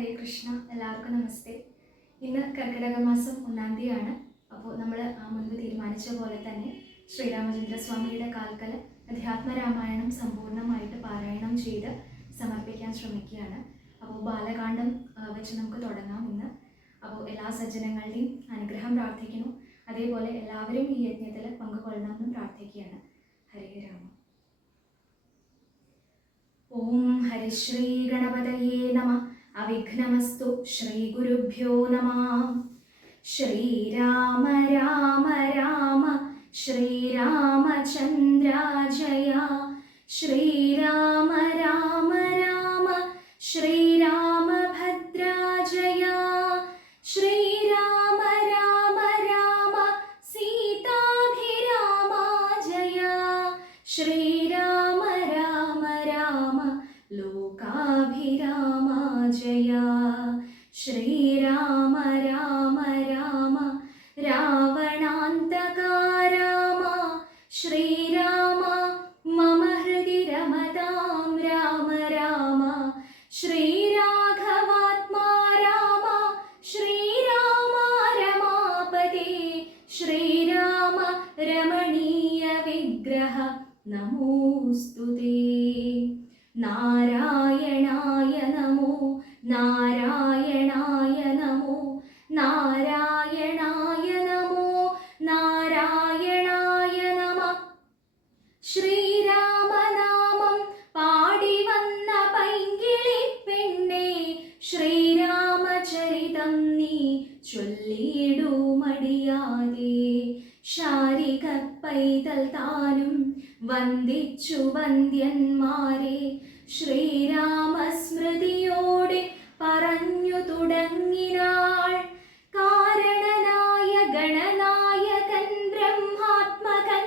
ഹരേ കൃഷ്ണ. എല്ലാവർക്കും നമസ്തേ. ഇന്ന് കർക്കിടക മാസം 1-ാം തീയതിയാണ്. അപ്പോൾ നമ്മൾ മുൻപ് തീരുമാനിച്ച പോലെ തന്നെ ശ്രീരാമചന്ദ്രസ്വാമിയുടെ കാൽക്കൽ അധ്യാത്മരാമായണം സമ്പൂർണ്ണമായിട്ട് പാരായണം ചെയ്ത് സമർപ്പിക്കാൻ ശ്രമിക്കുകയാണ്. അപ്പോൾ ബാലകാണ്ഡം വെച്ച് നമുക്ക് തുടങ്ങാം ഇന്ന്. അപ്പോൾ എല്ലാ സജ്ജനങ്ങളുടെയും അനുഗ്രഹം പ്രാർത്ഥിക്കുന്നു. അതേപോലെ എല്ലാവരും ഈ യജ്ഞത്തിൽ പങ്കുകൊള്ളണമെന്നും പ്രാർത്ഥിക്കുകയാണ്. ഹരേ രാമ. ഓം ഹരിശ്രീ ഗണപതയേ നമഃ. അവിഘ്നമസ്തു. ശ്രീ ഗുരുഭ്യോ നമഃ. ശ്രീരാമ രാമ രാമ ശ്രീരാമചന്ദ്ര ജയ. ശ്രീരാമ രാമ രാമ ശ്രീരാമഭദ്ര ജയ. ശ്രീരാമ രാമ രാമ സീതാഭിരാമ ജയ. ശ്രീരാമ രാമ രാമ ലോകാഭിരാമ ജയ. ശ്രീരാമ രാമ രാമ രാവണാന്തക രാമ. ശ്രീരാമ മമ ഹൃദി രമതാം രാമ രാമ. ശ്രീരാഘവാത്മാ രാമ. ശ്രീരാമ രമാപതേ. ശ്രീരാമ രമണീയ വിഗ്രഹ നമോസ്തുതേ. നാരായണായ നമോ നാരായണായ നമോ നാരായണായ നമോ നാരായണായ നമഃ. ശ്രീരാമനാമം പാടി വന്ന പൈങ്കിളി പെണ്ണേ, ശ്രീരാമചരിതം നീ ചൊല്ലിടൂ മടിയാതെ. ശാരിക പൈതൽ താനും വന്ദിച്ചു വന്ദ്യന്മാരെ, ശ്രീരാമസ്മൃതിയോടെ പറഞ്ഞു തുടങ്ങിനാൾ. കാരണനായ ഗണനായകൻ ബ്രഹ്മാത്മകൻ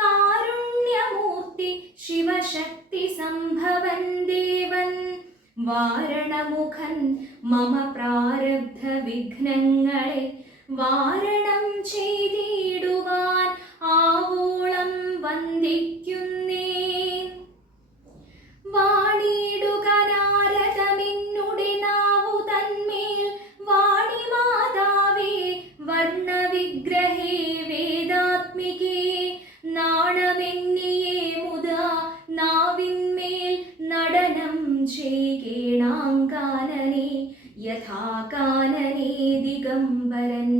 കാരുണ്യമൂർത്തി ശിവശക്തി സംഭവൻ ദേവൻ. വാരണമുഖൻ മമ പ്രാരബ്ധ വിഘ്നങ്ങളെ വാരണം ചെയ്തിടുവാൻ ആവോളം വന്ദിക്കുന്നേ. വാണിടുക നാരദമിന്നുടെ നാവു തന്മേൽ, വാണിമാതാവേ വർണ്ണവിഗ്രഹേ വേദാത്മികേ. നാണമെന്നിയേ മുദാ നാവിന്മേൽ നടനം ചെയ്കേണാങ്കാനനെ യഥാ കാനനെ ദിഗംബരൻ.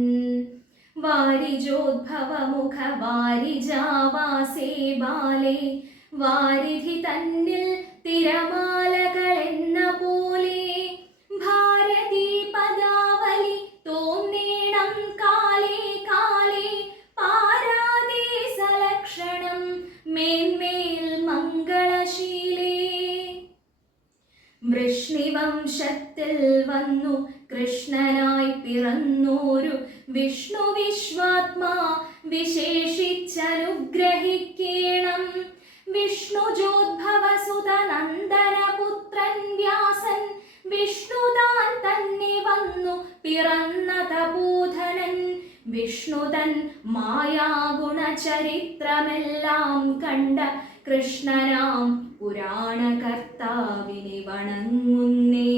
വാരിജോദ്ഭവമുഖ വാരിജാവാസേ ബാലേ, വാരിധി തന്നിൽ തിരമാലകളെന്ന പോലെ. ഭാരതീ പദാവലി തോന്നേണം കാലേ കാലേ, പാരാതേ സലക്ഷണം മേന്മേൽ മംഗളശീലേ. വൃഷ്ണിവംശത്തിൽ വന്നു കൃഷ്ണനായി പിറന്നോരു വിഷ്ണു വിശ്വാത്മാ വിശേഷിച്ചനുഗ്രഹിക്കേണം. വിഷ്ണുജോദ്ഭവസുതനന്ദനപുത്രൻ വ്യാസൻ, വിഷ്ണുതാൻ തന്നെ വന്നു പിറന്ന തപോധനൻ. വിഷ്ണുതൻ മായാഗുണചരിത്രമെല്ലാം കണ്ട കൃഷ്ണനാം പുരാണകർത്താവിനെ വണങ്ങുന്നേ.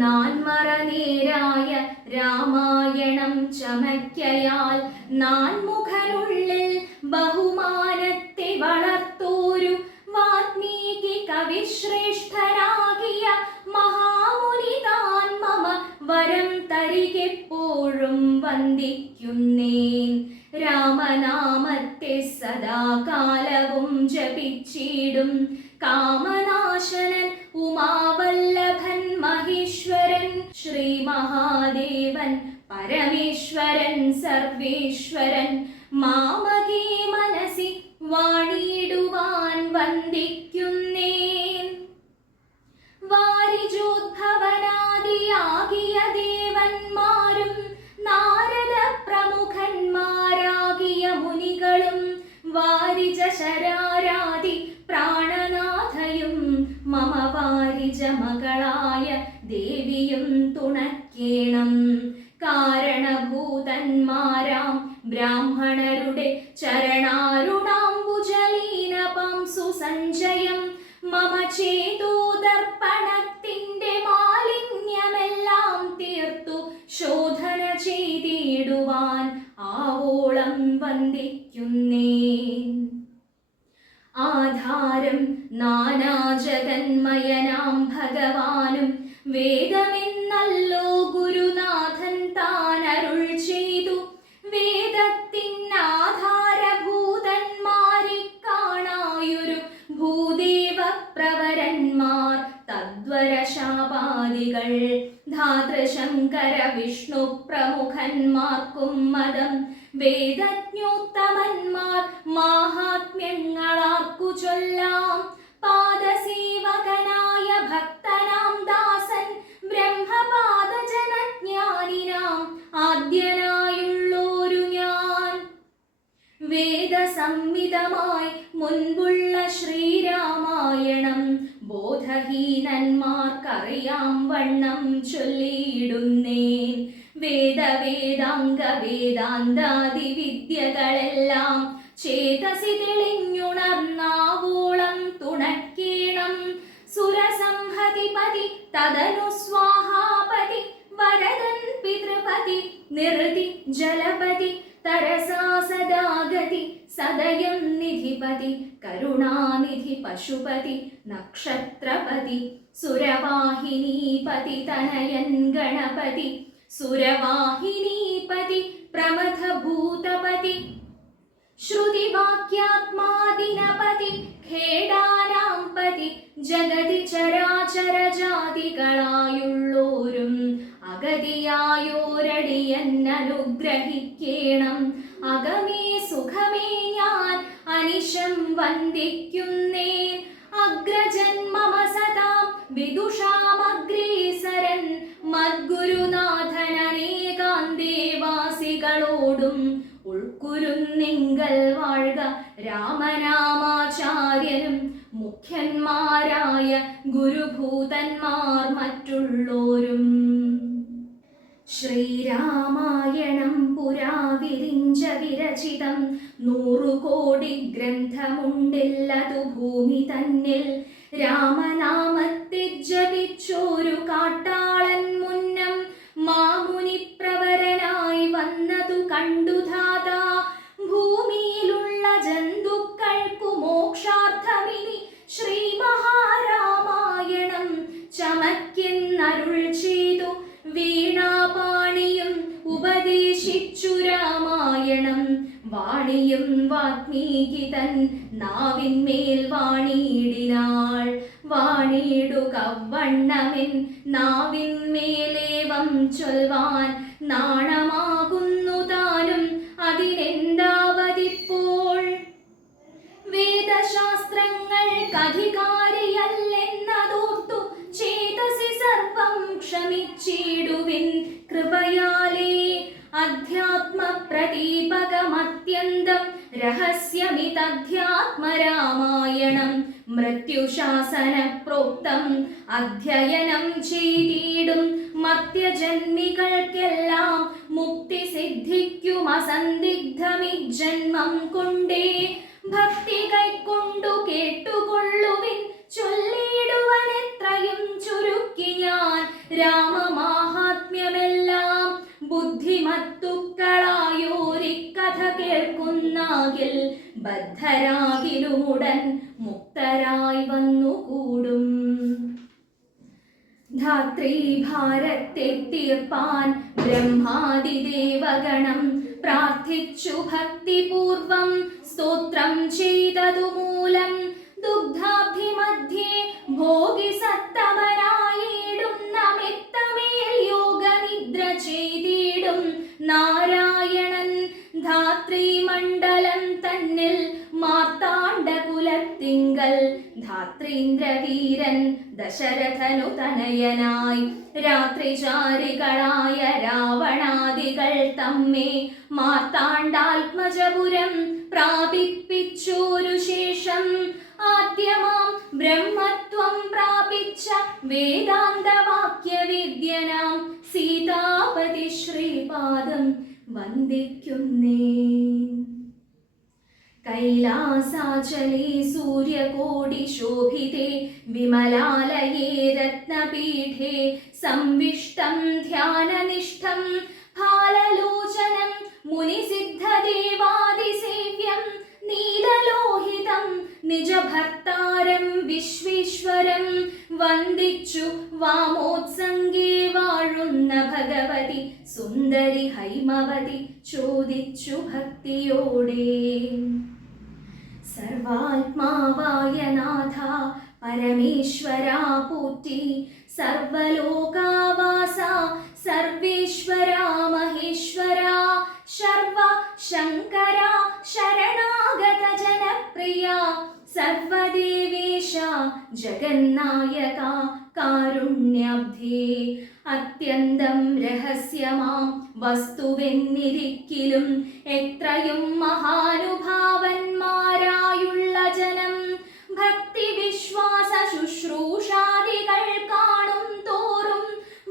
നാൻമറനേരായ രാമായണം ചമയ്ക്കയാൽ നാൻമുഖനുള്ളിൽ ബഹുമാനത്തെ വളർത്തോരു വാത്മീകി കവിശ്രേഷ്ഠനാകിയ മഹാമുനി താൻ മമ വരം തരികെപ്പോഴും വന്ദിക്കുന്നേൻ. രാമനാമത്തെ സദാകാലവും ജപിച്ചിടും കാമനാശനൻ ഉമാവല്ലഭൻ മഹേശ്വരൻ. ശ്രീ മഹാദേവൻ പരമേശ്വരൻ സർവേശ്വരൻ മാമകേ മനസി വാണിടുവാൻ വന്ദിക്കുന്നേൻ. വാരിജോദ്ഭവനാദിയാകിയ ദേവന്മാരും നാരദ പ്രമുഖന്മാരാകിയ മുനികളും വാരിജ ശരാരാതി പ്രാണനാഥയും മമ വാരിജ മകളായ ദേവിയും തുണക്കേണം. കാരണഭൂതന്മാരാം ബ്രാഹ്മണരുടെ ചരണാരുണാംബുജലീനപാംസു സഞ്ജയം മമ ചേതോദർപ്പണത്തിന്റെ വേദമെന്നല്ലോ ഗുരുനാഥൻ താൻ അരുൾ ചെയ്തു. വേദത്തിനാധാരഭൂതന്മാരെ കാണായൊരു ഭൂദേവ പ്രവരന്മാർ തദ്വരശാപാദികൾ ധാതൃശങ്കര വിഷ്ണു പ്രമുഖന്മാർക്കും മതം. വേദജ്ഞോത്തമന്മാർ മാഹാത്മ്യങ്ങളാർക്കു ചൊല്ലാം. പാദസേവകനായ ഭക്തനാം ദാസൻ ബ്രഹ്മപാദജനജ്ഞാനിനാം ആദ്യനായുള്ളോരു ഞാൻ. വേദസംഹിതമായി മുൻപുള്ള ശ്രീരാമായണം ബോധഹീനന്മാർക്കറിയാം വണ്ണം ചൊല്ലിയിടുന്നേൻ. വേദവേദാംഗ വേദാന്താദി വിദ്യകളെല്ലാം ചേതസി തെളിഞ്ഞുണർന്നാവോളം തുണക്കേണം. സുരസംഹതിപതി തദനു സ്വാഹാപതി വരദൻ പിതൃപതി നിർതി ജലപതി തരസാ സദാഗതി സദയം നിധിപതി കരുണാനിധി പശുപതി നക്ഷത്രപതി സുരവാഹിനീപതി തനയൻ ഗണപതി സുരവാഹിനീപതി പ്രമഥ ഭൂതപതി ശ്രുതിവാക്യാത്മാദിനപതി ഖേടാനാം പതി ജഗതി ചരാചര ജാതികളായുള്ളോരും അഗതിയായോരടിയൻ അനുഗ്രഹിക്കേണം. അകമേ സുഖമേ ഞാൻ അനിശം വന്ദിക്കുന്നേൻ. അഗ്രജന്മമ സദാം വിദുഷാമഗ്രേസരൻ മദ്ഗുരുനാഥനേകാന്തേവാസികളോടും ഉൾക്കുരുന്നിങ്കൽ വാഴ്ക രാമനാമാചാര്യനും മുഖ്യന്മാരായ ഗുരുഭൂതന്മാർ മറ്റുള്ളോരും. ശ്രീരാമായണം പുരാ വിരിഞ്ച വിരചിതം 100 കോടി ഗ്രന്ഥമുണ്ടില്ലതു ഭൂമി തന്നിൽ. രാമനാമത്തെ ജപിച്ചോരു കാട്ടാളൻ മുന്നം മാമുനി പ്രവരനായി വന്നതു കണ്ടു ധാതാ. ഭൂമിയിലുള്ള ജന്തുക്കൾക്കു മോക്ഷാർത്ഥമിനി ശ്രീ മഹാരാമായണം ചമയ്ക്കെന്നരുൾ ചെയ്തു. വീണാപാണിയും ഉപദേശിച്ചു രാമായണം. വാണിയും വാത്മീകി തൻ നാവിന്മേൽ വാണിയിടിനാൾ. വാണിയിടുക വണ്ണമിൻ നാവിന്മേലേവം ചൊൽവാൻ നാണമാകുന്നു താനും അതിനെന്താവതിപ്പോൾ. വേദശാസ്ത്രങ്ങൾക്കധികാരിയല്ലെന്നതോർത്തു ചേതസി സർവം ക്ഷമിച്ചിടുവിൻ കൃപയാലേ. അധ്യാത്മ പ്രദീപകമത്യന്തം രഹസ്യമിതധ്യാത്മരാമായണം. മൃത്യുശാസന പ്രോക്തം അധ്യയനം ചെയ്തിടും മർത്യജന്മികൾക്കെല്ലാം മുക്തി സിദ്ധിക്കും അസന്ദിഗ്ധമി ജന്മം കൊണ്ടേ. ഭക്തി കൈക്കൊണ്ടു കേട്ടുകൊള്ളുവിൻ ചൊല്ലിടുവൻ എത്രയും ചുരുക്കി ഞാൻ രാമമാഹാത്മ്യമെല്ലാം. ബുദ്ധിമത്തുക്കളായോരിക്കഥ കേൾക്കുന്നാകിൽ ബദ്ധരാകിലുമുടൻ മുക്തരായി വന്നുകൂടും. ധാത്രീ ഭാരത്തെ തീർപ്പാൻ ബ്രഹ്മാദിദേവഗണം പ്രാർത്ഥിച്ചു ഭക്തിപൂർവം സ്തോത്രം ചെയ്തതു മൂലം. ദുഗ്ധാഭിമധ്യേ ഭോഗി സത്തമനായിടുന്ന മെത്തമേൽ യോഗനിദ്ര ചെയ്തിടും നാരായണൻ. ധാത്രീമണ്ഡലം തന്നിൽ മാർത്താണ്ഡകുലത്തിങ്കൽ ധാത്രീന്ദ്രവീരൻ ദശരഥനു തനയനായി. രാത്രിചാരികളായ രാവണാദികൾ തമ്മെ മാർത്താണ്ഡാത്മജപുരം പ്രാപിപ്പിച്ചോരു ശേഷം ആദ്യമാം ബ്രഹ്മത്വം പ്രാപിച്ച വേദാന്തവാക്യവിദ്യനാം സീതാപതി ശ്രീപാദം വന്ദിക്കുന്നേ. കൈലാസാചലേ സൂര്യകോടി ശോഭിതേ വിമലാലയേ രത്നപീഠേ സംവിഷ്ടം ധ്യാനനിഷ്ഠം ഫാലലോചനം മുനിസിദ്ധദേവാദിസേവ്യം നീലലോഹിതം നിജഭർത്താരം വിശ്വേശ്വരം വന്ദിച്ചു വാമോത്സംഗേ വാഴുന്ന ഭഗവതി സുന്ദരി ഹൈമവതി ചോദിച്ചു ഭക്തിയോടെ. സർവാത്മാവായ നാഥ പരമേശ്വരാ പോറ്റി, സർവലോകാവാസ സർവേശ്വരാ മഹേശ്വരാ, ശർവ ശങ്കര ശരണാഗത ജനപ്രിയ, സർവദേവേശ ജഗന്നായക കാരുണ്യാബ്ധേ. അത്യന്തം രഹസ്യമാം വസ്തുവെന്നിരിക്കിലും എത്രയും മഹാനുഭാവന്മാരായുള്ള ജനം ഭക്തി വിശ്വാസ ശുശ്രൂഷാദികൾ കാണും തോറും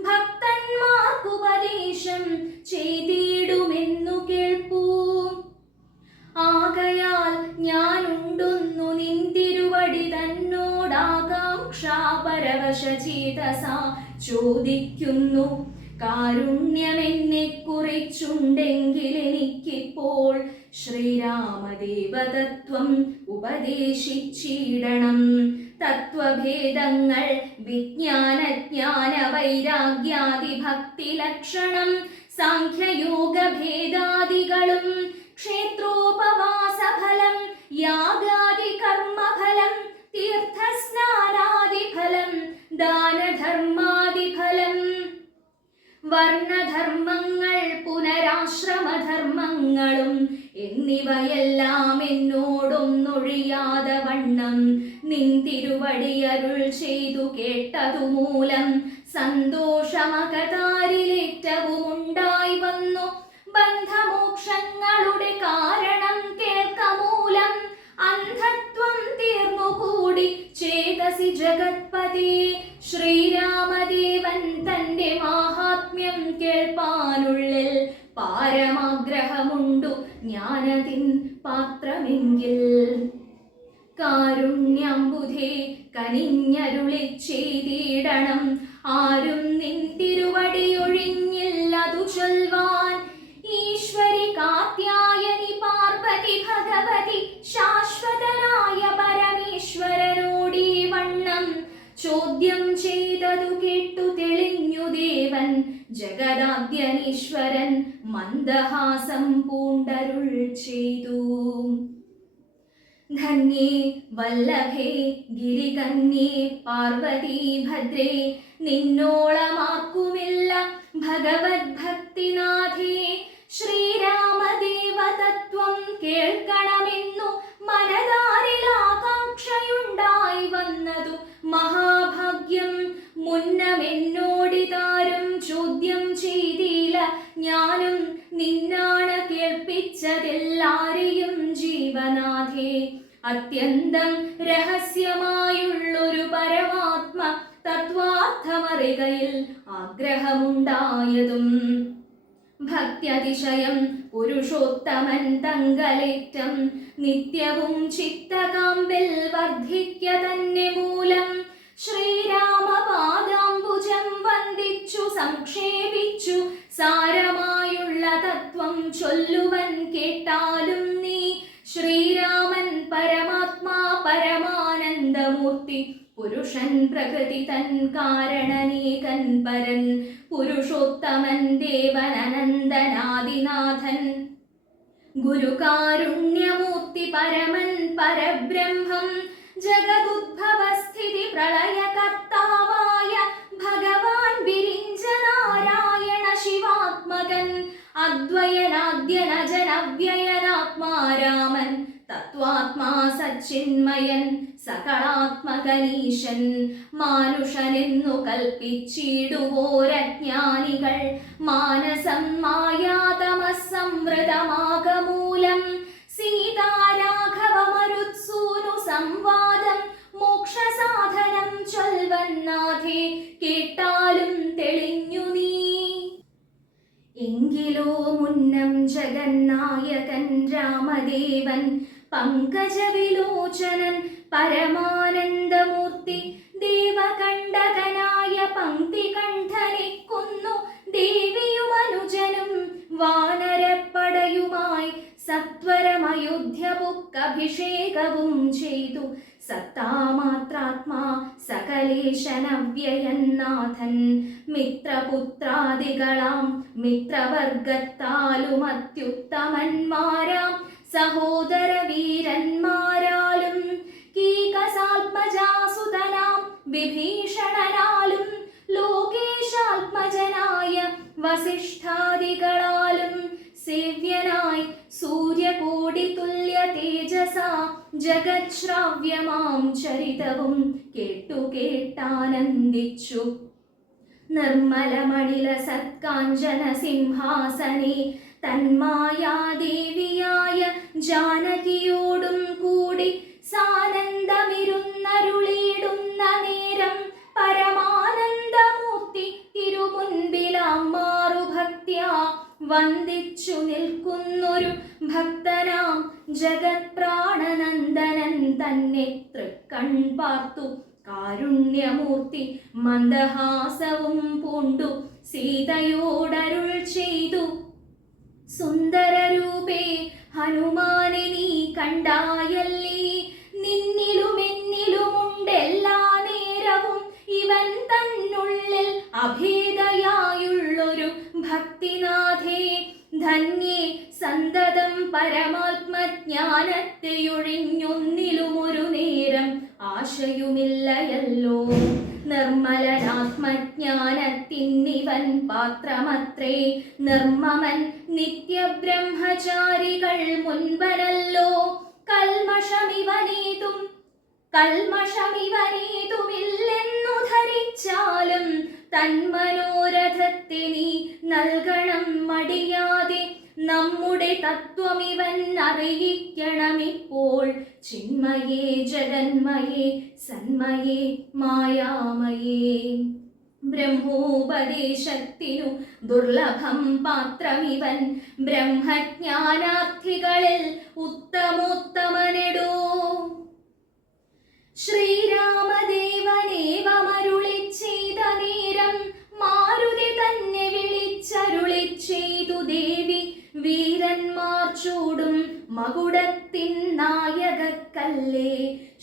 ഭക്തന്മാർക്കുപദേശം ചെയ്തിടുമെന്നു കേൾപ്പൂ. ആകയാൽ ഞാനുണ്ടൊന്നു നിന്തിരുവടി തന്നോടാകാംക്ഷാപരവശചേതസ ചോദിക്കുന്നു. കാരുണ്യമെന്നെ കുറിച്ചുണ്ടെങ്കിൽ എനിക്കിപ്പോൾ ശ്രീരാമദേവതത്വം ഉപദേശിച്ചിടണം. തത്വഭേദങ്ങൾ വിജ്ഞാനജ്ഞാന വൈരാഗ്യാദി ഭക്തി ലക്ഷണം സാഖ്യയോഗഭേദാദികളും ക്ഷേത്രോപവാസഫലം യാഗാദി കർമ്മഫലം തീർത്ഥസ്നാനാദിഫലം ദാനധർമാദിഫലം വർണ്ണധർമ്മങ്ങൾ പുനരാശ്രമധർമ്മങ്ങളും എന്നിവയെല്ലാം എന്നോടൊന്നൊഴിയാതെ വണ്ണം നിൻ തിരുവടിയരുൾ ചെയ്തു കേട്ടതുമൂലം സന്തോഷമകതാരിലേറ്റവും ഉണ്ടായി വന്നു. ബന്ധമോക്ഷങ്ങളുടെ കാരണം കേൾക്കമൂലം അന്ധത്വം തീർന്നുകൂടി ചേതസി ജഗത്പതി. ശ്രീരാമദേവൻ തന്റെ മാഹാത്മ്യം കേൾപ്പാനുള്ളിൽ പാരമാഗ്രഹമുണ്ടു ജ്ഞാനത്തിൻ പാത്രമെങ്കിൽ. കാരുണ്യംബുധേ കനിഞ്ഞരുളി ചെയ്തിടണം. ആരും നിൻ തിരുവടിയൊഴിഞ്ഞില്ലതു ചൊൽവാൻ. ഈശ്വരി കാത്യായനി പാർവതി ഭഗവതി ശാശ്വതനായ പരമേശ്വരനോടീ വണ്ണം ചോദ്യം ചെയ്തതു കേട്ടു തെളിഞ്ഞു ദേവൻ. ജഗദാദ്യനീശ്വരൻ മന്ദഹാസം പൂണ്ടരുൾ ചെയ്തു. ധന്യേ വല്ലഭേ ഗിരികന്യേ പാർവതി ഭദ്രേ, നിന്നോളമാക്കുമില്ല ഭഗവത് ഭക്തിനാഥേ. ശ്രീരാമദേവതത്വം കേൾക്കണമെന്നു മനതാരിൽ ആകാംക്ഷയുണ്ടായി വന്നതു മഹാഭാഗ്യം. മുന്നമെന്നോടിതാരും ചോദ്യം ചെയ്തില്ല, ഞാനും നിന്നാണ് കേൾപ്പിച്ചതെല്ലാരെയും ജീവനാഥേ. അത്യന്തം രഹസ്യമായുള്ളൊരു പരമാത്മ തത്വാർത്ഥമറികയിൽ ആഗ്രഹമുണ്ടായതും ഭക്ത്യതിശയം പുരുഷോത്തമൻ തങ്കലേറ്റം നിത്യവും ചിത്തകാമ്പിൽ വർദ്ധിക്ക തന്നെ മൂലം. ശ്രീരാമപാദാംബുജം വന്ദിച്ചു സംക്ഷേപിച്ചു സാരമായുള്ള തത്വം ചൊല്ലുവൻ കേട്ടാലും നീ. ശ്രീരാമൻ പരമാത്മാ പരമാനന്ദമൂർത്തി, പുരുഷൻ പ്രകൃതി തൻ കാരണനേകൻ പരൻ, പുരുഷോത്തമൻ ദേവൻ അനന്തനാദിനാഥൻ, ഗുരുകാരുണ്യമൂർത്തി പരമൻ പരബ്രഹ്മം, ജഗദുദ്ഭവസ്ഥിതി പ്രളയകർത്താവായ ഭഗവാൻ വിരിഞ്ചനാരായണ ശിവാത്മകൻ, അദ്വയനാദ്യനജനവ്യയനാത്മാരാമൻ, തത്വാത്മാ സച്ചിന്മയൻ സകളാത്മകനീശൻ. മാനുഷനെന്നു കൽപ്പിച്ചിടുവോരജ്ഞാനികൾ മാനസം മായാതമസംവൃതമാകമൂലം. സീതാരാഘവമരുത്സൂനു സംവാദം മോക്ഷസാധനം ചൊൽവന്നാഥേ, കേട്ടാലും തെളിഞ്ഞു നീ. എങ്കിലോ മുന്നം ജഗന്നായകൻ രാമദേവൻ, പങ്കജവിലോചനൻ പരമാനന്ദമൂർത്തി, ദേവകണ്ഠകനായ പങ്ക്തികണ്ഠനെ കൊന്നു ദേവിയുമനുജനും വാനരപ്പടയുമായി സത്വരമയോധ്യ പുക്കഭിഷേകമാർഗേണ സത്യാഭിഷേകവും ചെയ്തു. സത്താമാത്രാത്മാ സകലേശനവ്യയന്നാഥൻ മിത്രപുത്രാദികളാം മിത്രവർഗത്താലും അത്യുത്തമന്മാരാം സഹോദര വീരന്മാരാലും കീകസാത്മജാസുതനാം വിഭീഷണനാലും ലോകേശാത്മജനായ വസിഷ്ഠാദികളാലും സേവ്യനായി സൂര്യകോടി തുല്യ തേജസ ജഗശ്രാവ്യമാം ചരിതവും കേട്ടു കേട്ടാനന്ദിച്ചു. നിർമ്മലമണില സത്കാഞ്ചന സിംഹാസനെ തന്മായാദേവിയായ ജാനകിയോടും കൂടി സാനന്ദമിരുന്നരുളിയിടുന്ന നേരം പരമാനന്ദമൂർത്തി തിരുമുൻപിലാം മാറുഭക്ത്യാ വന്ദിച്ചു നിൽക്കുന്നൊരു ഭക്തനാം ജഗത്പ്രാണനന്ദനൻ തന്നെ തൃക്കൺ പാർത്തു കാരുണ്യമൂർത്തി മന്ദഹാസവും പൂണ്ടു സീതയോടരുൾ ചെയ്തു. സുന്ദരരൂപേ ഹനുമാനെ നീ കണ്ടായല്ലീ, നിന്നിലുമെന്നിലുമുണ്ടെല്ലാ നേരവും ഇവൻ തന്നുള്ളിൽ അഭേദയായുള്ളൊരു ഭക്തിനാഥേ. ധന്യേ സന്തതം പരമാത്മജ്ഞാനത്തെയൊഴിഞ്ഞൊന്നിലുമൊരു നേരം ആശയുമില്ലയല്ലോ. നിർമ്മലനാത്മജ്ഞാനത്തിന്നിവൻ പാത്രമത്രേ, നിർമ്മമൻ നിത്യബ്രഹ്മചാരികൾ മുൻപനല്ലോ. കൽമഷമിവനേതുമില്ലെന്നു ധരിച്ചാലും തന്മനോരഥത്തെ നീ നൽകണം മടിയാതെ. നമ്മുടെ തത്വമിവൻ അറിയിക്കണമിപ്പോൾ. ചിന്മയേ ജഗന്മയേ സന്മയേ മായാമയേ. ബ്രഹ്മോപദേശത്തിനു ദുർലഭം പാത്രമിവൻ, ബ്രഹ്മജ്ഞാനാർത്ഥികളിൽ ഉത്തമോത്തമനെടോ. ശ്രീരാമദേവനേവമരുളി ചെയ്ത നേരം മാരുതി തന്നെ വിളിച്ചരുളി ചെയ്തു ദേവി. വീരന്മാർ ചൂടും മകുടത്തിൻ നായകക്കല്ലേ,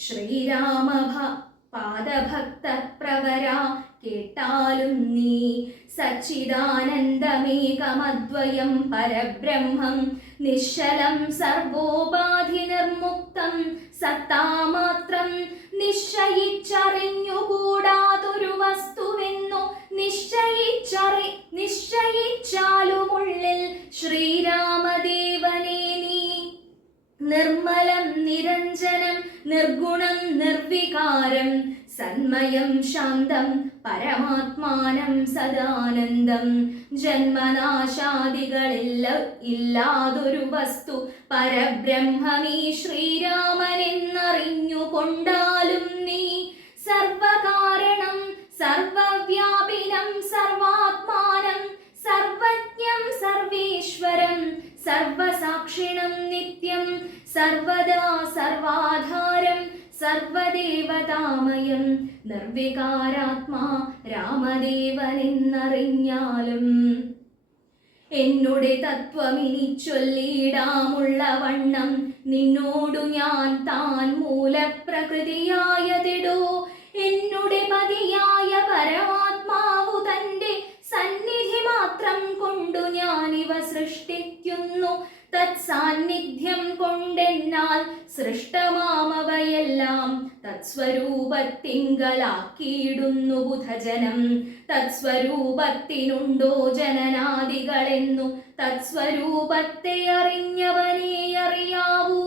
ശ്രീരാമ പാദഭക്ത പ്രവര കേട്ടാലും നീ. സച്ചിദാനന്ദമേകമദ്വയം പരബ്രഹ്മം നിശ്ചലം സർവോപാധി നിർമുക്തം സത്താമാത്രം നിശ്ചയിച്ചറിഞ്ഞുകൂടാതൊരു വസ്തുവെന്നു നിശ്ചയിച്ചാലുമുള്ളിൽ ശ്രീരാമദേവനെ നീ. നിർമ്മലം നിരഞ്ജനം നിർഗുണം നിർവികാരം സന്മയം ശാന്തം പരമാത്മാനം സദാനന്ദം. ജന്മനാശാദികളില്ലാതൊരു വസ്തു പരബ്രഹ്മമീ ശ്രീരാമനെന്നറിഞ്ഞുകൊണ്ടാലും നീ. സർവകാരണം സർവവ്യാപിനം സർവാത്മാനം സർവജ്ഞം സർവേശ്വരം സർവസാക്ഷിണം നിത്യം സർവദാ സർവാധാരം സർവദേവതാമയം നിർവികാരാത്മാ രാമദേവനെന്നറിഞ്ഞാലും. എന്നുടെ തത്വമിനി ചൊല്ലിയിടാമുള്ള വണ്ണം നിന്നോടു ഞാൻ താൻ മൂലപ്രകൃതിയായതിടോ. എന്നുടെ പതിയായ പരമാത്മാവു തന്റെ സന്നിധി മാത്രം കൊണ്ടു ഞാനിവ സൃഷ്ടിക്കുന്നു. തത്സാന്നിധ്യം കൊണ്ടെന്നാൽ സൃഷ്ടമാമവയെല്ലാം തത്സ്വരൂപത്തിങ്കലാക്കിയിടുന്നു ബുധജനം. തത്സ്വരൂപത്തിനുണ്ടോ ജനനാദികളെന്നു തത്സ്വരൂപത്തെ അറിഞ്ഞവനേ അറിയാവൂ.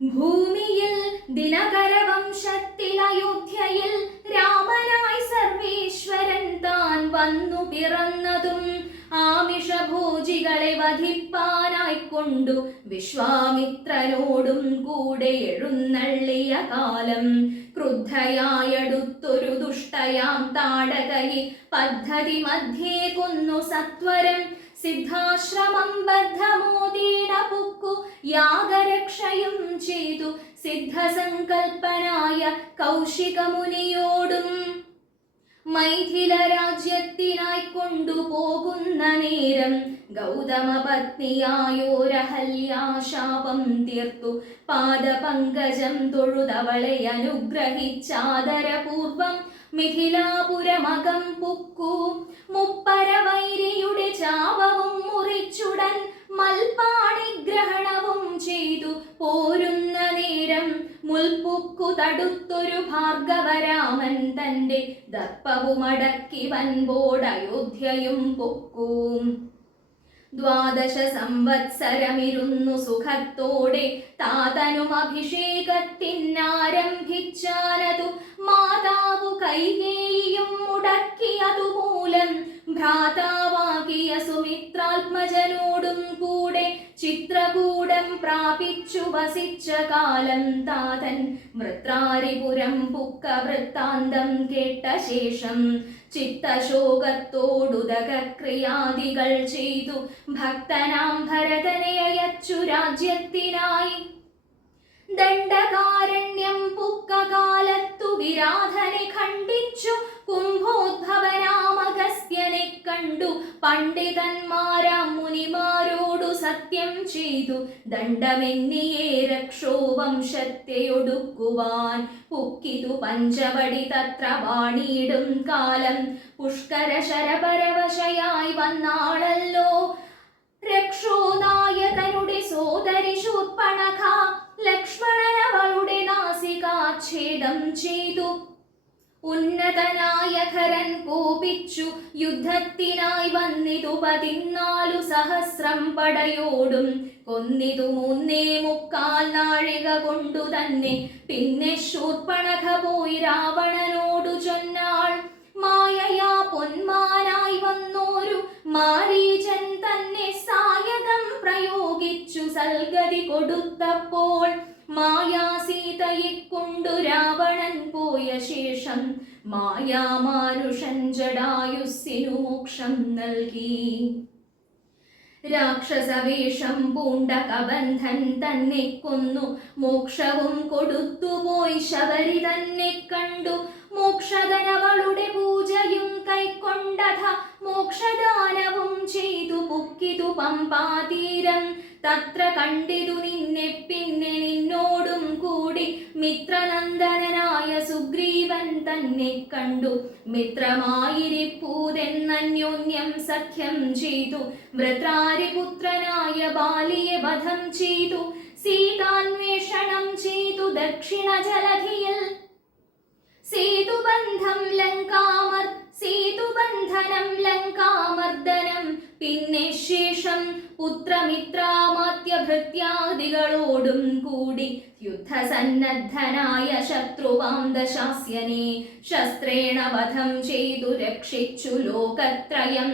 ഭൂമിയിൽ ദിനകരവംശത്തിൽ അയോധ്യയിൽ രാമനായി സർവേശ്വരൻ താൻ വന്നു പിറന്നതും ആമിഷഭോജികളെ വധിപ്പാനായിക്കൊണ്ടു വിശ്വാമിത്രനോടും കൂടെ എഴുന്നള്ളിയ കാലം. ക്രുദ്ധയായടുത്തൊരു ദുഷ്ടയാം താടകയെ പദ്ധതി മധ്യേ കൊന്നു സത്വരം. സിദ്ധാശ്രമം ബദ്ധമോദീന പുക്കു യാഗരക്ഷയും ചെയ്തു സിദ്ധസങ്കൽപ്പനായ കൗശികമുനിയോടും. മൈഥില രാജ്യത്തിനായിക്കൊണ്ടു കൊണ്ടുപോകുന്ന നേരം ഗൗതമ പത്നിയായോരഹല്യാശാപം തീർത്തു പാദപങ്കജം തൊഴുതവളെ അനുഗ്രഹിച്ചാദരപൂർവം മിഥിലാപുരമകം പുക്കു. മുപ്പരവൈരിയുടെ ചാപവും മുറിച്ചുടൻ മൽപാണിഗ്രഹണവും ചെയ്തു പോരുന്ന നേരം മുൽപ്പുക്കു തടുത്തൊരു ഭാർഗവരാമൻ തന്റെ ദർപ്പവുമടക്കി വൻപോടയോധ്യയും പൊക്കൂ. 12 സംവത്സരമിരുന്നു സുഖത്തോടെ താതനും അഭിഷേകത്തിനാരംഭിച്ചാനതു മാതാവു കൈകേയിയും മുടക്കിയതുമൂലം ഭ്രാതാവാകിയ സുമിത്രാത്മജനോടും കൂടെ ചിത്രകൂടം പ്രാപിച്ചു വസിച്ച കാലം താതൻ വൃത്രാരിപുരം പുക്ക വൃത്താന്തം കേട്ട ശേഷം ചിത്തശോകത്തോടുദകക്രിയാദികൾ ചെയ്തു ഭക്തനാം ഭരതനെ അയച്ചു രാജ്യത്തിനായി. ദണ്ഡകാരണ്യം പുക്ക കാലത്തു വിരാധനെ ഖണ്ഡിച്ചു കുംഭോദ്ഭവനാമഗസ്ത്യനെ കണ്ടു പണ്ഡിതന്മാരാം മുനിമാരോടു സത്യം ചെയ്തു ദണ്ഡമെന്നിയേ രക്ഷോ വംശത്തെ ഒടുക്കുവാൻ പുക്കിതു പഞ്ചവടി തത്ര വാണിയിടും കാലം പുഷ്കര ശരപരവശയായി വന്നാളല്ലോ രക്ഷോ നായകനുടെ സോദരി ശൂർപ്പണഖ ലക്ഷ്മണനവളുടെ നാസികാച്ഛേദം ചെയ്തു. ഉന്നതനായ ഖരൻ കോപിച്ചു യുദ്ധത്തിനായി വന്നിതു 14 സഹസ്രം പടയോടും കൊന്നിതു 3.25 നാഴിക കൊണ്ടു തന്നെ. പിന്നെ ശൂർപ്പണഖ പോയി രാവണനോടു ചൊന്നാൾ മായയാ പൊന്മാനായി വന്നോരു മാരീചൻ തന്നെ സായകം പ്രയോഗിച്ചു സൽഗതി കൊടുത്തപ്പോൾ മായാസീതയെ കൊണ്ടു രാവണൻ പോയ ശേഷം മായാമാനുഷൻ ജടായുസ്സിനു മോക്ഷം നൽകി. രാക്ഷസവേഷം പൂണ്ട കബന്ധൻ തന്നെ കൊന്നു മോക്ഷവും കൊടുത്തുപോയി ശബരി തന്നെ കണ്ടു. മോക്ഷധനവളുടെ പൂജയും കൈക്കൊണ്ടഥ മോക്ഷദാനവും ചെയ്തു പുക്കിതു പമ്പാതീരം. തത്ര കണ്ടിതു നിന്നെ പിന്നെ നിന്നോടും കൂടി മിത്രനന്ദനായ സുഗ്രീവൻ തന്നെ കണ്ടു. മിത്രമായിരിപ്പൂതെന്നന്യോന്യം സഖ്യം ചെയ്തു വൃത്രാരിപുത്രനായ ബാലിയെ വധം ചെയ്തു. സീതാന്വേഷണം ചെയ്തു ദക്ഷിണ ജലധിയിൽ സേതുബന്ധനം ലങ്കാമർദ്ദനം. പിന്നെ ശേഷം പുത്രമിത്രാമാത്യഭൃത്യാദികളോടും കൂടി യുദ്ധസന്നദ്ധനായ ശത്രുവാം ദശാസ്യനെ ശസ്ത്രേണ വധം ചെയ്തു രക്ഷിച്ചു ലോകത്രയം.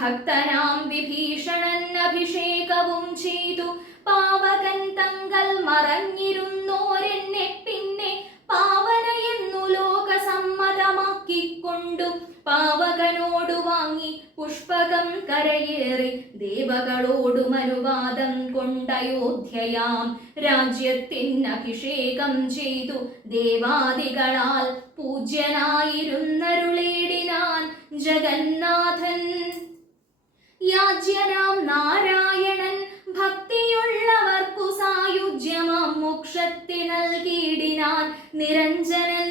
ഭക്തനാം വിഭീഷണൻ അഭിഷേകവും ചെയ്തു പാവകൻ തങ്കൽ മറഞ്ഞിരുന്നോരെന്നെ പിന്നെ പാവനയെന്നു ലോകസമ്മതമാക്കിക്കൊണ്ടു പാവകനോടു വാങ്ങി പുഷ്പകം കരയേറി ദേവകളോടും അനുവാദം കൊണ്ടയോധ്യയാം രാജ്യത്തിനഭിഷേകം ചെയ്തു ദേവാദികളാൽ പൂജ്യനായിരുന്നരുളേടിനാൻ ജഗന്നാഥൻ. യാജ്യനാം നാരായണൻ ഭക്തിയുള്ളവർക്കു സായുജ്യമാം മോക്ഷത്തെ നൽകിയിടിനാൻ നിരഞ്ജനൻ.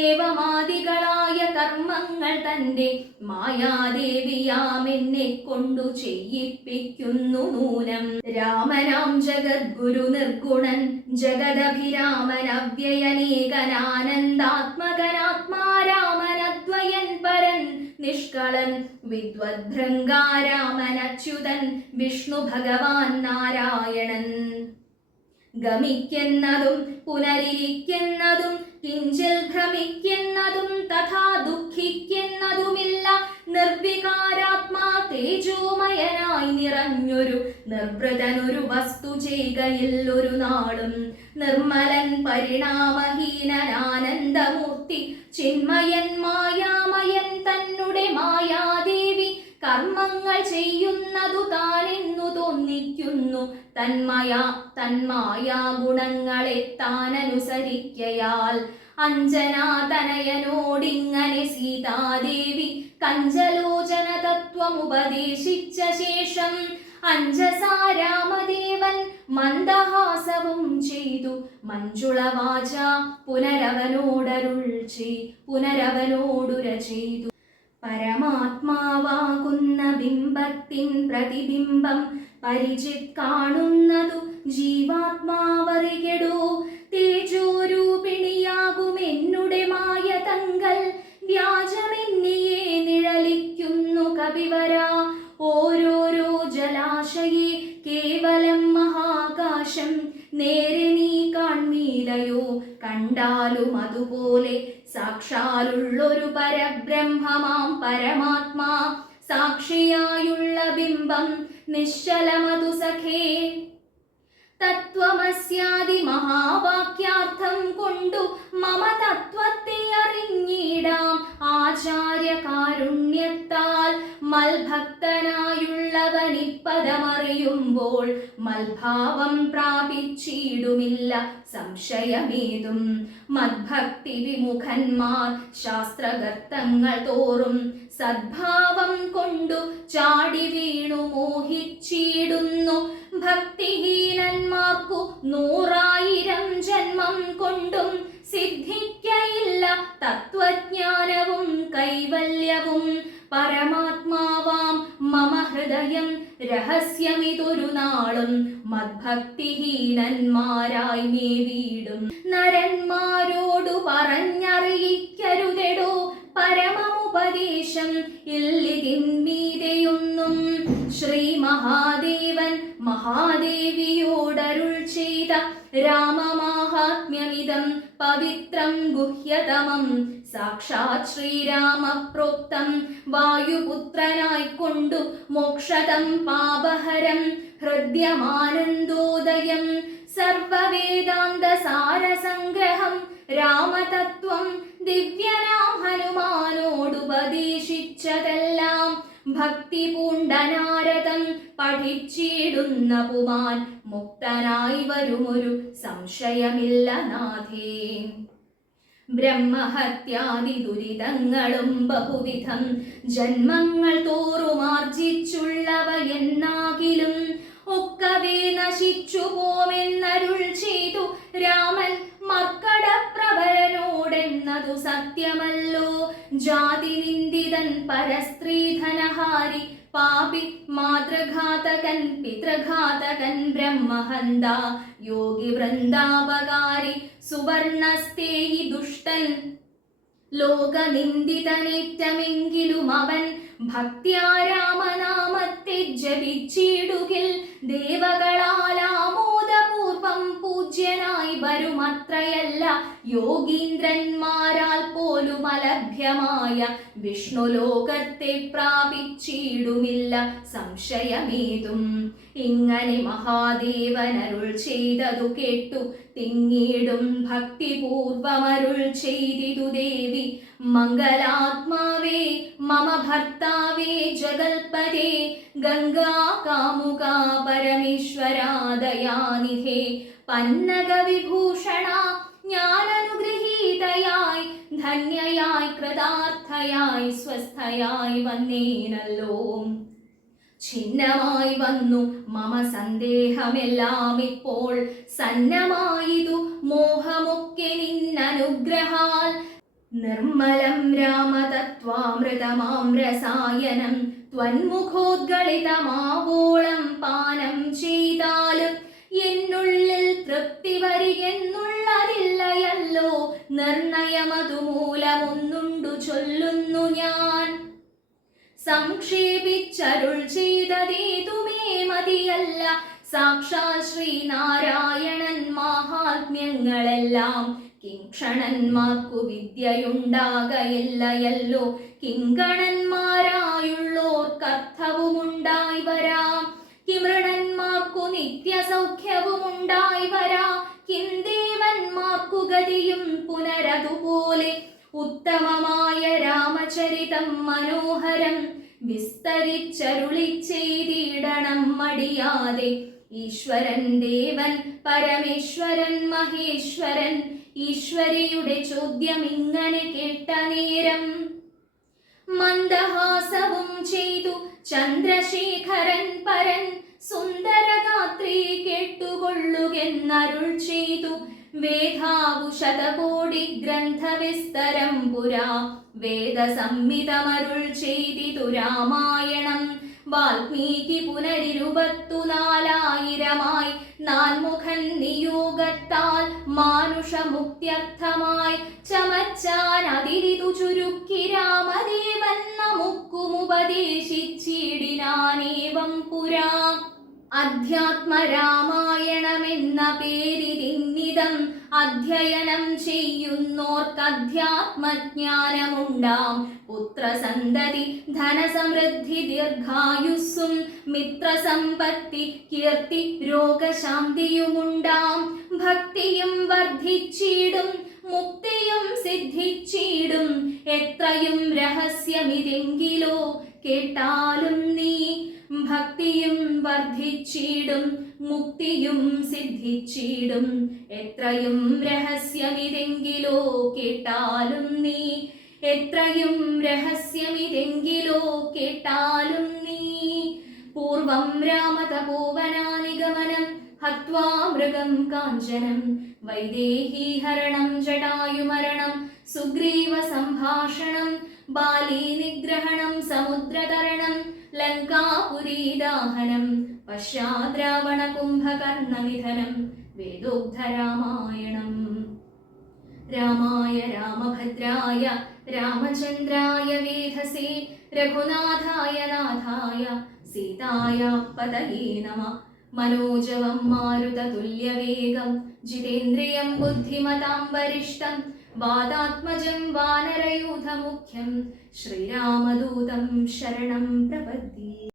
ഏവമാദികളായ കർമ്മങ്ങൾ തന്റെ മായാദേവിയാമെന്നെ കൊണ്ടു ചെയ്യിപ്പിക്കുന്നു നൂനം. രാമനാം ജഗദ്ഗുരു നിർഗുണൻ ജഗദഭിരാമൻ അവ്യയനേകനാനന്ദാത്മകനാത്മാരാമനദ്വയൻ പരൻ നിഷ്കളൻ വിദ്വദ്ഭൃംഗാരാമനച്യുതൻ വിഷ്ണു ഭഗവാൻ നാരായണൻ. ഗമിക്കുന്നതും പുനരിരിക്കുന്നതും കിഞ്ചിൽ ഭ്രമിക്കുന്നതും തഥാ ദുഃഖിക്കുന്നതുമില്ല നിർവികാരാത്മാ തേജോമയനായി നിറഞ്ഞൊരു നിർവൃതനൊരു വസ്തു ചെയ്കയിൽ ഒരു നാളും. നിർമ്മലൻ പരിണാമഹീനനാനന്ദമൂർത്തി ചിന്മയൻ മായാമയൻ തന്നെ മായാദേവി കർമ്മങ്ങൾ ചെയ്യുന്നതു താനെന്നു തോന്നിക്കുന്നു. തന്മായാ ഗുണങ്ങളെ താനനുസരിക്കയാൽ അഞ്ജനാതനയനോടിങ്ങനെ സീതാദേവി കഞ്ചലോചന തത്വമുപദേശിച്ച ശേഷം അഞ്ജസാരാമദേവൻ മന്ദഹാസവും ചെയ്തു മഞ്ജുളവാച പുനരവനോടുര ചെയ്തു. പരമാത്മാവാകുന്ന ബിംബത്തിൻ പ്രതിബിംബം പരിചിത് കാണുന്നതു ജീവാത്മാവറികെടോ. തേജോരൂപിണിയാകുമെന്നുടെ മായ തങ്കൽ വ്യാജമെന്നിയെ നിഴലിക്കുന്നു കപിവര. ഓരോരോ ജലാശയെ കേവലം മഹാകാശം നേരെ നീ കാൺമീലയോ. കണ്ടാലും അതുപോലെ സാക്ഷാലുള്ളൊരു പരബ്രഹ്മമാം പരമാത്മാ സാക്ഷിയായുള്ള ബിംബം നിശ്ചലമതു സഖേ. തത്വമസ്യാദി മഹാവാക്യാർത്ഥം കൊണ്ടു മമ തത്വത്തെ അറിഞ്ഞിടാം ആചാര്യകാരുണ്യത്താൽ. മൽഭക്തനായുള്ളവനിപ്പദമറിയുമ്പോൾ മൽഭാവം പ്രാപിച്ചിടുമില്ല സംശയമേതും. മദ്ഭക്തി വിമുഖന്മാർ ശാസ്ത്രഗർത്തങ്ങൾ തോറും സദ്ഭാവം കൊണ്ടു ചാടി വീണു മോഹിച്ചിടുന്നു. ഭക്തിഹീനന്മാർക്കു 100,000 ജന്മം കൊണ്ടും സിദ്ധിക്കയില്ല തത്വജ്ഞാനവും കൈവല്യവും. പരമാത്മാവാം മമ ഹൃദയം രഹസ്യമിതൊരു നാളും മദ്ഭക്തിഹീനന്മാരായി മേവിടും. നരന്മാരോടു പറഞ്ഞറിയിക്കരുതെടോ പരമമുപദേശം ഇല്ലിതിന്മീതെയൊന്നും. ശ്രീ മഹാദേവൻ മഹാദേവിയോടരുൾ ചെയ്ത രാമമാഹാത്മ്യമിതം പവിത്രം ഗുഹ്യതമം. സാക്ഷാത് ശ്രീരാമപ്രോക്തം വായുപുത്രനായിക്കൊണ്ടു മോക്ഷതം പാപഹരം ഹൃദ്യമാനന്ദോദയം. സർവവേദാന്ത സാരസംഗ്രഹം രാമതത്വം ദിവ്യനാം ഹനുമാനോടുപദേശിച്ചതെല്ലാം. ഭക്തി പൂണ്ട നാരദം പഠിച്ചിടുന്ന പുമാൻ മുക്തനായി വരുമൊരു സംശയമില്ല നാഥേ. ബ്രഹ്മഹത്യാദി ദുരിതങ്ങളും ബഹുവിധം ജന്മങ്ങൾ തോറുമാർജിച്ചുള്ളവയെന്നാകിലും ഒക്കവേ നശിച്ചു പോമെന്നരുൾ ചെയ്തു രാമൻ മർക്കടപ്രവരനോടെന്നതു സത്യമല്ലോ. ജാതി നിന്ദിതൻ പരസ്ത്രീധനഹാരി പാപി മാതൃഘാതകൻ പിതൃഘാതകൻ ബ്രഹ്മഹന്ത യോഗി വൃന്ദാപകാരി സുവർണസ്തേയി ദുഷ്ടൻ. ലോകനിന്ദിതനേറ്റമെങ്കിലും അവൻ ഭക്ത്യാ രാമനാമത്തെ ജപിച്ചിടുകിൽ ദേവകളാലാമോദപൂർവം പൂജ്യനായി വരുമത്രയല്ല. യോഗീന്ദ്രന്മാരാൽ പോലും അലഭ്യമായ വിഷ്ണുലോകത്തെ പ്രാപിച്ചിടുമില്ല സംശയമേതും. ഇങ്ങനെ മഹാദേവനരുൾ ചെയ്തതു കേട്ടു തിങ്ങിടും ഭക്തിപൂർവമരുൾ ചെയ്തിതു ദേവി. മംഗലാത്മാവേ മമ ഭർത്താവേ ജഗൽപതേ ഗംഗാ കാമുക പരമേശ്വരാദയാനിധേ. പന്നക വിഭൂഷണ ജ്ഞാനനുഗ്രഹീതയായി ധന്യയായി കൃതാർത്ഥയായി സ്വസ്ഥയായി വന്നേനല്ലോ. ഛിന്നമായി വന്നു മമ സന്ദേഹമെല്ലാം ഇപ്പോൾ സന്നമായിതു മോഹമൊക്കെ നിന്നനുഗ്രഹാൽ. നിർമ്മലം രാമതത്വാമൃതമാം രസായനം ത്വന്മുഖോദ്ഗളിതമാവോളം പാനം ചെയ്താലും എന്നുള്ളിൽ തൃപ്തി വരികെന്നുള്ളതില്ലയല്ലോ. നിർണയമതുമൂലമൊന്നുണ്ടു ചൊല്ലുന്നു ഞാൻ. സംക്ഷേപിച്ചരുൾ ചെയ്തതേതുമേ മതിയല്ല. സാക്ഷാൽ ശ്രീനാരായണൻ മാഹാത്മ്യങ്ങളെല്ലാം കിംക്ഷണന്മാർക്കു വിദ്യയുണ്ടാകയില്ലയല്ലോ. കിങ്കണന്മാരായുള്ളോർക്കർത്ഥവുമുണ്ടായി വരാം. കിമൃണന്മാർക്കു നിത്യസൗഖ്യവുമുണ്ടായി വരാം. കിംദേവന്മാർക്കു ഗതിയും പുനരതുപോലെ. ഉത്തമമായ രാമചരിതം മനോഹരം വിസ്തരിച്ചരുളി ചെയ്തിടണം മടിയാതെ. ഈശ്വരൻ ദേവൻ പരമേശ്വരൻ മഹേശ്വരൻ. ഈശ്വരിയുടെ ചോദ്യം ഇങ്ങനെ കേട്ട നേരം മന്ദഹാസവും ചെയ്തു ചന്ദ്രശേഖരൻ പരൻ സുന്ദരഗാത്രി കേട്ടുകൊള്ളുകെന്നരുൾ ചെയ്തു. വേദാവു ശതകോടി ഗ്രന്ഥവിസ്തരം പുരാ വേദസംഹിതമരുൾ ചെയ്തിതു രാമായണം. വാൽമീകി പുനരിരുപത്തുനാലായിരമായി നാൻമുഖൻ നിയോഗത്താൽ മാനുഷമുക്ത്യർത്ഥമായി ചമച്ചാൻ അതിരിതു ചുരുക്കി രാമദേവൻ നമുക്കുമുപദേശിച്ചിടിനാനേവം പുരാ. അധ്യാത്മരാമായണമെന്ന പേരിതിന്നിതം അധ്യയനം ചെയ്യുന്നോർക്കധ്യാത്മജ്ഞാനമുണ്ടാം. പുത്രസന്തതി ധനസമൃദ്ധി ദീർഘായുസ്സും മിത്രസമ്പത്തി കീർത്തി രോഗശാന്തിയുമുണ്ടാം. ഭക്തിയും വർദ്ധിച്ചിടും മുക്തിയും സിദ്ധിച്ചിടും. എത്രയും രഹസ്യമിതെങ്കിലോ കേട്ടാലും നീ. ഭക്തിയും വർദ്ധിച്ചിടും മുക്തിയും സിദ്ധിച്ചിടും. എത്രയും രഹസ്യമിതെങ്കിലോ കേട്ടാലും നീ. എത്രയും രഹസ്യമിതെങ്കിലോ കേട്ടാലും നീ. പൂർവം രാമതപോവനാനിഗമനം ഹത്വാ മൃഗം കാഞ്ചനം. വൈദേഹീഹരണം ജടായുമരണം സുഗ്രീവ സംഭാഷണം. ബാലീ നിഗ്രഹണം സമുദ്രതരണം ലങ്കാപുരീദാഹനം. പശ്ചാദ്രാവണ കുംഭകർണനിധനം വേദോക്തരാമായണം. രാമായ രാമഭദ്രായ രാമചന്ദ്രായ വേധസേ രഘുനാഥായ നാഥായ സീതായ പതയേ നമഃ. മനോജവം മാരുതതുല്യവേഗം ജിതേന്ദ്രിയം ബുദ്ധിമതാം വരിഷ്ഠം. വാതാത്മജം വാനരയൂഥമുഖ്യം ശ്രീരാമദൂതം ശരണം പ്രപദ്യേ.